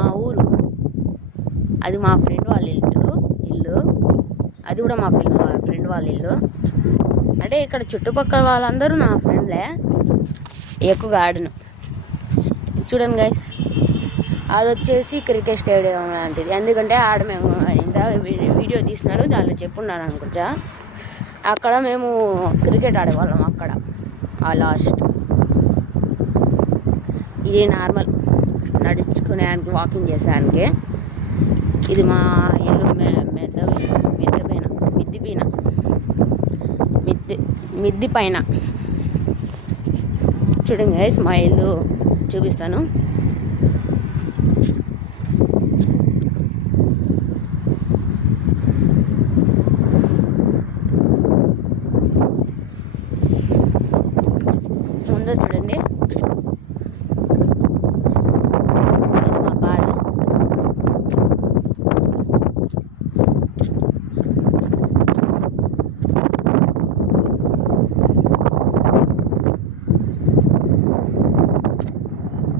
మా ఊరు. అది మా ఫ్రెండ్ వాళ్ళ ఇల్లు. అది కూడా మా ఫ్రెండ్ వాళ్ళ ఇల్లు. అంటే ఇక్కడ చుట్టుపక్కల వాళ్ళందరూ నా ఫ్రెండ్లే, ఎక్కువగా ఆడను. చూడండి గైస్, అది వచ్చేసి క్రికెట్ స్టేడియం లాంటిది. ఎందుకంటే ఆడ మేము ఇంత వీడియో తీసినారు, దానిలో చెప్పున్నాను అనుకుంటా. అక్కడ మేము క్రికెట్ ఆడేవాళ్ళం అక్కడ. ఆ లాస్ట్ ఇది నార్మల్ నడుచుకునేదానికి, వాకింగ్ చేసేదానికి. ఇది మా ఇల్లు మిద్ది పైన. చూడండి గైస్, మా ఇల్లు చూపిస్తాను. ముందు చూడండి, మా కారు.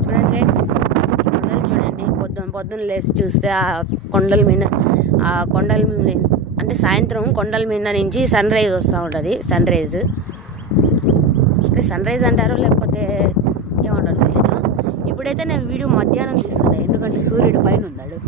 చూడండి గైస్, కొండలు చూడండి. పొద్దున్న లేచి చూస్తే ఆ కొండల మీద అంటే సాయంత్రం కొండల మీద నుంచి సన్ రైజ్ వస్తూ ఉంటుంది. సన్ రైజ్ అంటారో లేకపోతే ఏమంటారో తెలీదు. ఇప్పుడైతే నేను వీడియో మధ్యాహ్నం తీస్తున్నాను, ఎందుకంటే సూర్యుడు పైన ఉన్నాడు.